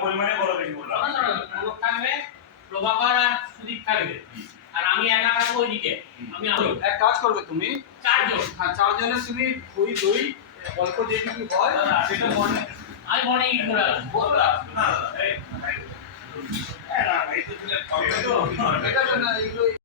পরিমাণে বড় বেশি বললাম থাকবে প্রভাকর আর সুদীপ থাকবে আর আমি একা থাকবো ওইদিকে আমি এক কাজ করবে তুমি চারজন হ্যাঁ চারজনের তুমি দই অল্প যেটুকু হয় সেটা মনে আমি মনে ই করে বললা না এই তো ছিল এটা না এগুলো